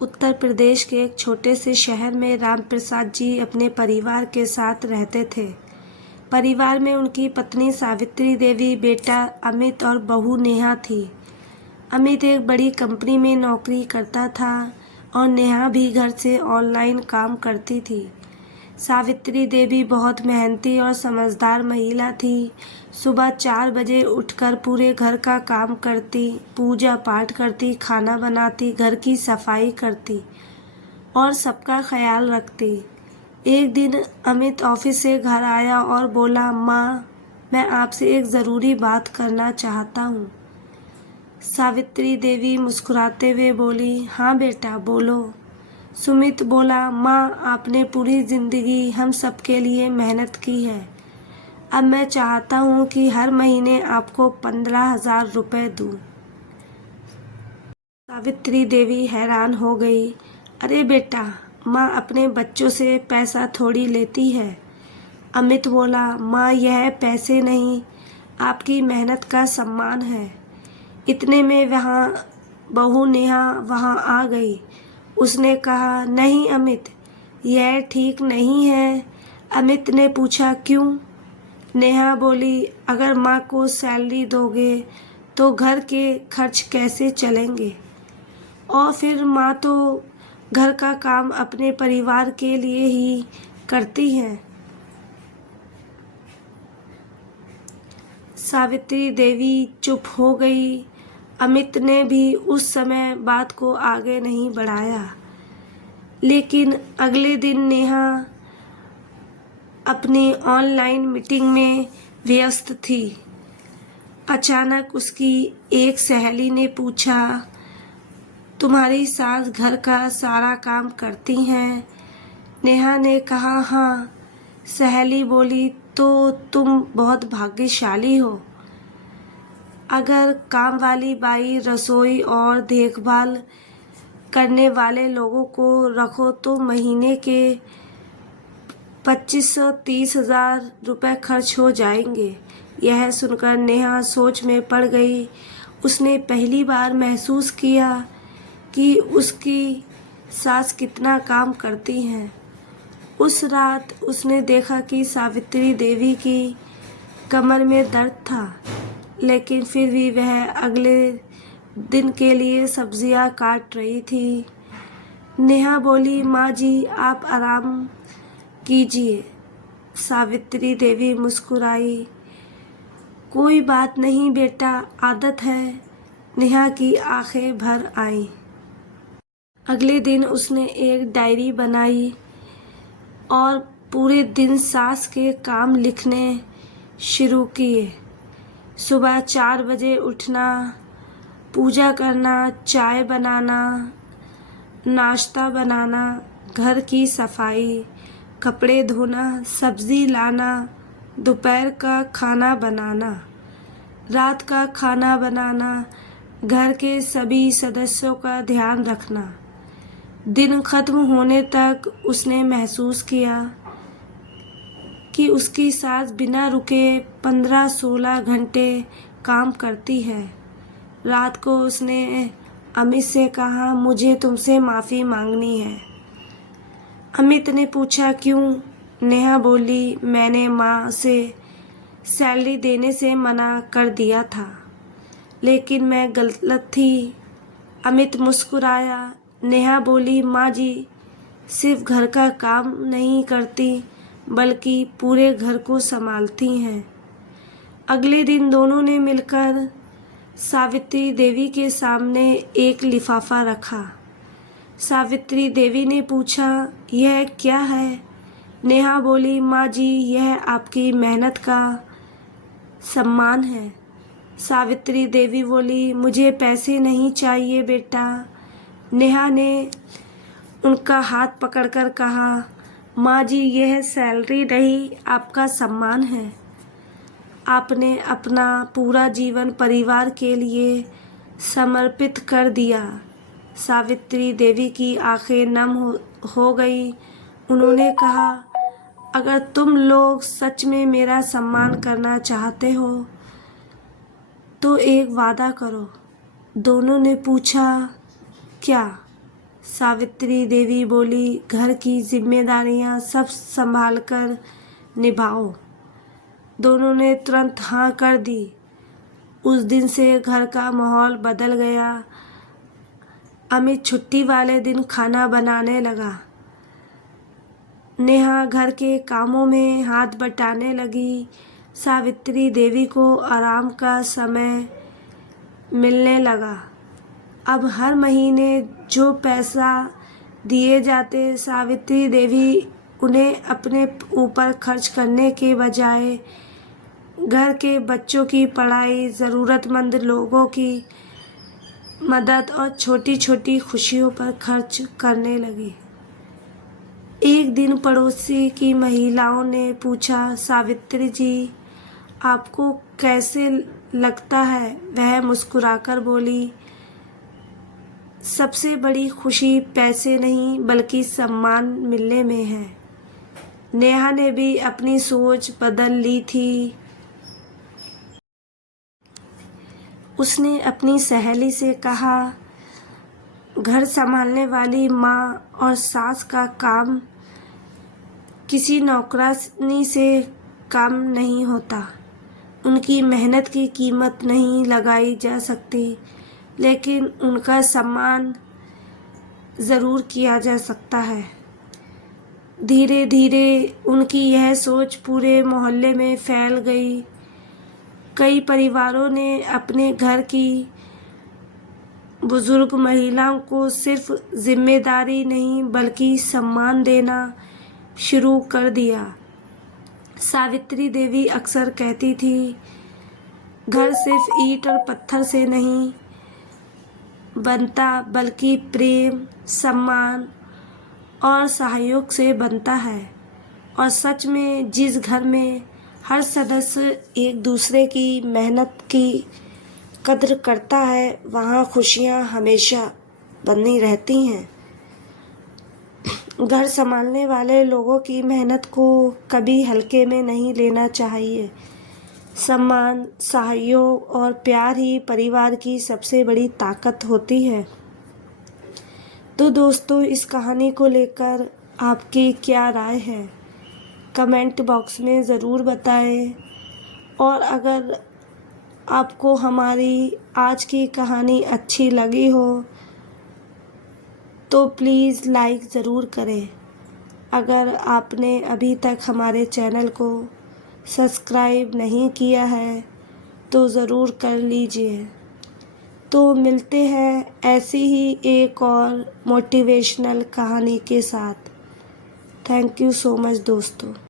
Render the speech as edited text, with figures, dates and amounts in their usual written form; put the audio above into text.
उत्तर प्रदेश के एक छोटे से शहर में राम प्रसाद जी अपने परिवार के साथ रहते थे। परिवार में उनकी पत्नी सावित्री देवी, बेटा अमित और बहू नेहा थी। अमित एक बड़ी कंपनी में नौकरी करता था और नेहा भी घर से ऑनलाइन काम करती थी। सावित्री देवी बहुत मेहनती और समझदार महिला थी। सुबह 4 बजे उठकर पूरे घर का काम करती, पूजा पाठ करती, खाना बनाती, घर की सफाई करती और सबका ख्याल रखती। एक दिन अमित ऑफिस से घर आया और बोला, माँ, मैं आपसे एक ज़रूरी बात करना चाहता हूँ। सावित्री देवी मुस्कुराते हुए बोली, हाँ बेटा, बोलो। सुमित बोला, माँ, आपने पूरी ज़िंदगी हम सबके लिए मेहनत की है। अब मैं चाहता हूँ कि हर महीने आपको 15,000 रुपये दूँ। सावित्री देवी हैरान हो गई। अरे बेटा, माँ अपने बच्चों से पैसा थोड़ी लेती है। अमित बोला, माँ, यह पैसे नहीं, आपकी मेहनत का सम्मान है। इतने में वहाँ बहू नेहा वहाँ आ गई। उसने कहा, नहीं अमित, यह ठीक नहीं है। अमित ने पूछा, क्यों? नेहा बोली, अगर माँ को सैलरी दोगे तो घर के खर्च कैसे चलेंगे? और फिर माँ तो घर का काम अपने परिवार के लिए ही करती है। सावित्री देवी चुप हो गई। अमित ने भी उस समय बात को आगे नहीं बढ़ाया। लेकिन अगले दिन नेहा अपनी ऑनलाइन मीटिंग में व्यस्त थी। अचानक उसकी एक सहेली ने पूछा, तुम्हारी सास घर का सारा काम करती हैं? नेहा ने कहा, हाँ। सहेली बोली, तो तुम बहुत भाग्यशाली हो। अगर काम वाली बाई, रसोई और देखभाल करने वाले लोगों को रखो तो महीने के 25-30 हज़ार रुपये खर्च हो जाएंगे। यह सुनकर नेहा सोच में पड़ गई। उसने पहली बार महसूस किया कि उसकी सास कितना काम करती हैं। उस रात उसने देखा कि सावित्री देवी की कमर में दर्द था, लेकिन फिर भी वह अगले दिन के लिए सब्जियां काट रही थी। नेहा बोली, माँ जी, आप आराम कीजिए। सावित्री देवी मुस्कुराई, कोई बात नहीं बेटा, आदत है। नेहा की आंखें भर आईं। अगले दिन उसने एक डायरी बनाई और पूरे दिन सास के काम लिखने शुरू किए। सुबह 4 बजे उठना, पूजा करना, चाय बनाना, नाश्ता बनाना, घर की सफाई, कपड़े धोना, सब्जी लाना, दोपहर का खाना बनाना, रात का खाना बनाना, घर के सभी सदस्यों का ध्यान रखना। दिन खत्म होने तक उसने महसूस किया कि उसकी सास बिना रुके 15-16 घंटे काम करती है। रात को उसने अमित से कहा, मुझे तुमसे माफ़ी मांगनी है। अमित ने पूछा, क्यों? नेहा बोली, मैंने माँ से सैलरी देने से मना कर दिया था, लेकिन मैं गलत थी। अमित मुस्कुराया। नेहा बोली, माँ जी सिर्फ घर का काम नहीं करती, बल्कि पूरे घर को संभालती हैं। अगले दिन दोनों ने मिलकर सावित्री देवी के सामने एक लिफाफा रखा। सावित्री देवी ने पूछा, यह क्या है? नेहा बोली, माँ जी, यह आपकी मेहनत का सम्मान है। सावित्री देवी बोली, मुझे पैसे नहीं चाहिए बेटा। नेहा ने उनका हाथ पकड़कर कहा, माँ जी, यह सैलरी नहीं, आपका सम्मान है। आपने अपना पूरा जीवन परिवार के लिए समर्पित कर दिया। सावित्री देवी की आंखें नम हो गई। उन्होंने कहा, अगर तुम लोग सच में मेरा सम्मान करना चाहते हो तो एक वादा करो। दोनों ने पूछा, क्या? सावित्री देवी बोली, घर की जिम्मेदारियां सब संभाल कर निभाओ। दोनों ने तुरंत हाँ कर दी। उस दिन से घर का माहौल बदल गया। अमित छुट्टी वाले दिन खाना बनाने लगा। नेहा घर के कामों में हाथ बटाने लगी। सावित्री देवी को आराम का समय मिलने लगा। अब हर महीने जो पैसा दिए जाते, सावित्री देवी उन्हें अपने ऊपर खर्च करने के बजाय घर के बच्चों की पढ़ाई, ज़रूरतमंद लोगों की मदद और छोटी छोटी खुशियों पर खर्च करने लगी। एक दिन पड़ोसी की महिलाओं ने पूछा, सावित्री जी, आपको कैसे लगता है? वह मुस्कुराकर बोली, सबसे बड़ी खुशी पैसे नहीं बल्कि सम्मान मिलने में है। नेहा ने भी अपनी सोच बदल ली थी। उसने अपनी सहेली से कहा, घर संभालने वाली माँ और सास का काम किसी नौकरानी से कम नहीं होता। उनकी मेहनत की कीमत नहीं लगाई जा सकती, लेकिन उनका सम्मान ज़रूर किया जा सकता है। धीरे धीरे उनकी यह सोच पूरे मोहल्ले में फैल गई। कई परिवारों ने अपने घर की बुजुर्ग महिलाओं को सिर्फ जिम्मेदारी नहीं बल्कि सम्मान देना शुरू कर दिया। सावित्री देवी अक्सर कहती थी, घर सिर्फ ईंट और पत्थर से नहीं बनता बल्कि प्रेम, सम्मान और सहयोग से बनता है। और सच में जिस घर में हर सदस्य एक दूसरे की मेहनत की कद्र करता है, वहाँ खुशियाँ हमेशा बनी रहती हैं। घर संभालने वाले लोगों की मेहनत को कभी हल्के में नहीं लेना चाहिए। सम्मान, सहयोग और प्यार ही परिवार की सबसे बड़ी ताकत होती है। तो दोस्तों, इस कहानी को लेकर आपकी क्या राय है? कमेंट बॉक्स में ज़रूर बताएं। और अगर आपको हमारी आज की कहानी अच्छी लगी हो तो प्लीज़ लाइक ज़रूर करें। अगर आपने अभी तक हमारे चैनल को सब्सक्राइब नहीं किया है तो ज़रूर कर लीजिए। तो मिलते हैं ऐसी ही एक और मोटिवेशनल कहानी के साथ। थैंक यू सो मच दोस्तों।